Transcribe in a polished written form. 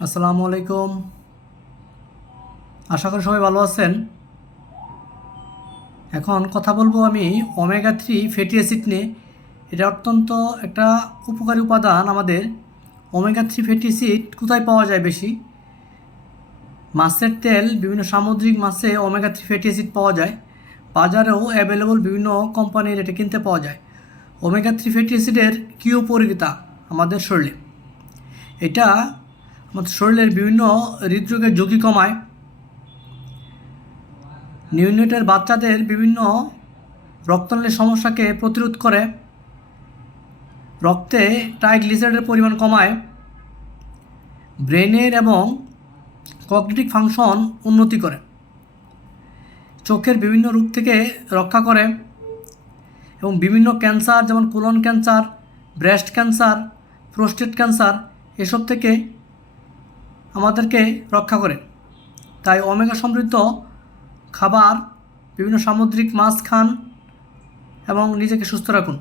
আসসালামু আলাইকুম। আশা করি সবাই ভালো আছেন। এখন কথা বলবো আমি ওমেগা 3 ফ্যাটি অ্যাসিড নিয়ে। এটা অত্যন্ত একটা উপকারী উপাদান আমাদের। ওমেগা 3 ফ্যাটি অ্যাসিড কোথায় পাওয়া যায় বেশি? মাছের তেল, বিভিন্ন সামুদ্রিক মাছে ওমেগা 3 ফ্যাটি অ্যাসিড পাওয়া যায়। বাজারেও অ্যাভেলেবল বিভিন্ন কোম্পানির এটা কিনতে পাওয়া যায়। ওমেগা 3 ফ্যাটি অ্যাসিডের কী উপকারিতা আমাদের শরীরে? এটা আমাদের শরীরের বিভিন্ন হৃদরোগের ঝুঁকি কমায়। নিউনেটের বাচ্চাদের বিভিন্ন রক্তনালীর সমস্যাকে প্রতিরোধ করে, রক্তে ট্রাইগ্লিসারাইডের পরিমাণ কমায়, ব্রেনের এবং কগনিটিভ ফাংশন উন্নতি করে, চোখের বিভিন্ন রোগ থেকে রক্ষা করে এবং বিভিন্ন ক্যান্সার যেমন colon cancer, breast cancer, prostate cancer এসব থেকে আমাদেরকে রক্ষা করে। তাই ওমেগা সমৃদ্ধ খাবার, বিভিন্ন সামুদ্রিক মাছ খান এবং নিজেকে সুস্থ রাখুন।